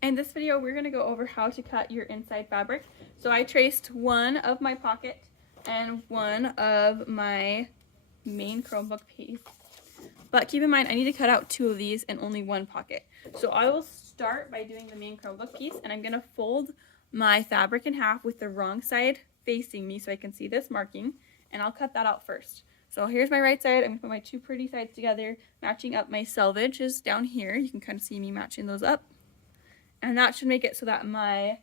In this video, we're going to go over how to cut your inside fabric. So I traced one of my pocket and one of my main Chromebook piece. But keep in mind, I need to cut out two of these and only one pocket. So I will start by doing the main Chromebook piece, and I'm going to fold my fabric in half with the wrong side facing me so I can see this marking, and I'll cut that out first. So here's my right side. I'm going to put my two pretty sides together, matching up my selvages down here. You can kind of see me matching those up. And that should make it so that my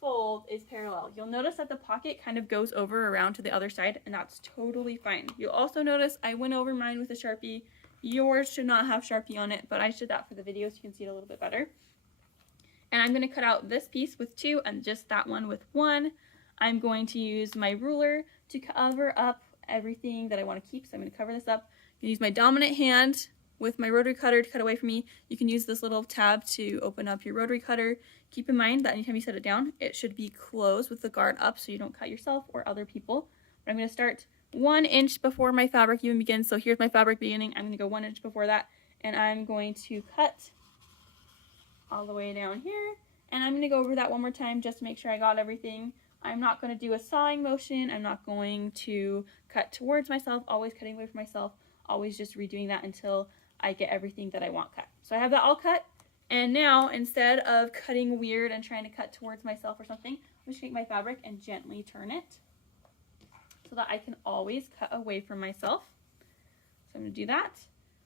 fold is parallel. You'll notice that the pocket kind of goes over around to the other side, and that's totally fine. You'll also notice I went over mine with a Sharpie. Yours should not have Sharpie on it, but I did that for the video so you can see it a little bit better. And I'm going to cut out this piece with two and just that one with one. I'm going to use my ruler to cover up everything that I want to keep. So I'm going to cover this up. I'm going to use my dominant hand with my rotary cutter to cut away from me. You can use this little tab to open up your rotary cutter. Keep in mind that anytime you set it down, it should be closed with the guard up so you don't cut yourself or other people. But I'm going to start 1 inch before my fabric even begins. So here's my fabric beginning. I'm going to go 1 inch before that, and I'm going to cut all the way down here. And I'm going to go over that one more time just to make sure I got everything. I'm not going to do a sawing motion. I'm not going to cut towards myself, always cutting away from myself, always just redoing that until I get everything that I want cut. So I have that all cut, and now instead of cutting weird and trying to cut towards myself or something, I'm just going to take my fabric and gently turn it so that I can always cut away from myself. So I'm going to do that.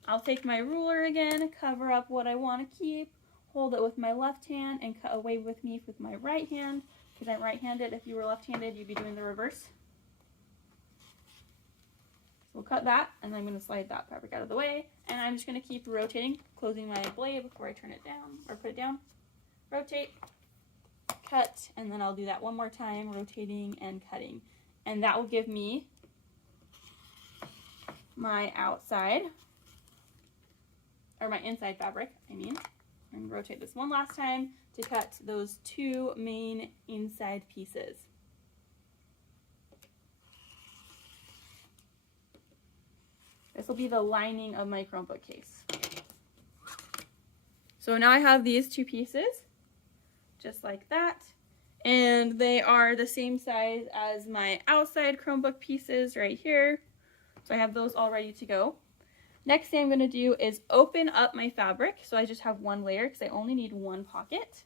I'll take my ruler again, cover up what I want to keep, hold it with my left hand, and cut away with me with my right hand, because I'm right-handed. If you were left-handed, you'd be doing the reverse. We'll cut that, and then I'm going to slide that fabric out of the way, and I'm just going to keep rotating, closing my blade before I turn it down, or put it down. Rotate, cut, and then I'll do that one more time, rotating and cutting. And that will give me my outside, or my inside fabric, I mean. I'm going to rotate this one last time to cut those two main inside pieces. This will be the lining of my Chromebook case. So now I have these two pieces, just like that. And they are the same size as my outside Chromebook pieces right here. So I have those all ready to go. Next thing I'm going to do is open up my fabric. So I just have one layer because I only need one pocket.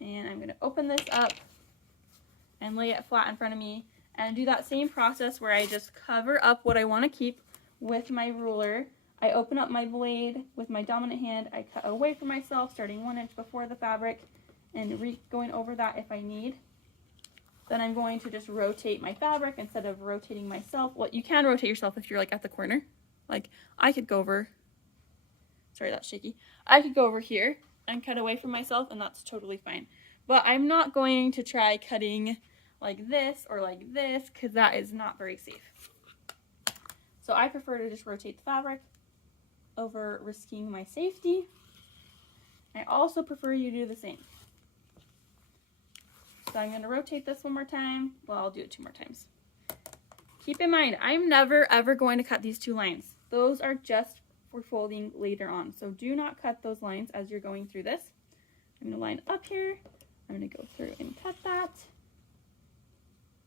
And I'm going to open this up and lay it flat in front of me. And do that same process where I just cover up what I want to keep with my ruler. I open up my blade with my dominant hand. I cut away from myself, starting 1 inch before the fabric, and going over that if I need. Then I'm going to just rotate my fabric instead of rotating myself. Well, you can rotate yourself if you're like at the corner. Like I could go over, sorry, that's shaky. I could go over here and cut away from myself, and that's totally fine. But I'm not going to try cutting like this or like this, because that is not very safe. So I prefer to just rotate the fabric over risking my safety. I also prefer you do the same. So I'm going to rotate this one more time. Well, I'll do it 2 more times. Keep in mind, I'm never ever going to cut these two lines. Those are just for folding later on. So do not cut those lines as you're going through this. I'm going to line up here. I'm going to go through and cut that.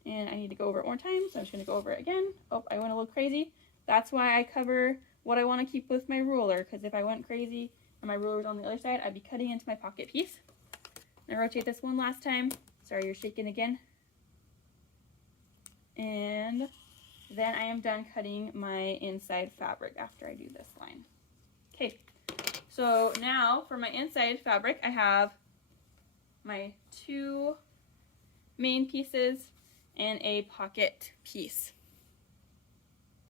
And I need to go over it one more time, so I'm just going to go over it again. Oh, I went a little crazy. That's why I cover what I want to keep with my ruler, because if I went crazy and my ruler was on the other side, I'd be cutting into my pocket piece. And I rotate this one last time. Sorry, you're shaking again. And then I am done cutting my inside fabric after I do this line. Okay, so now for my inside fabric, I have my two main pieces and a pocket piece.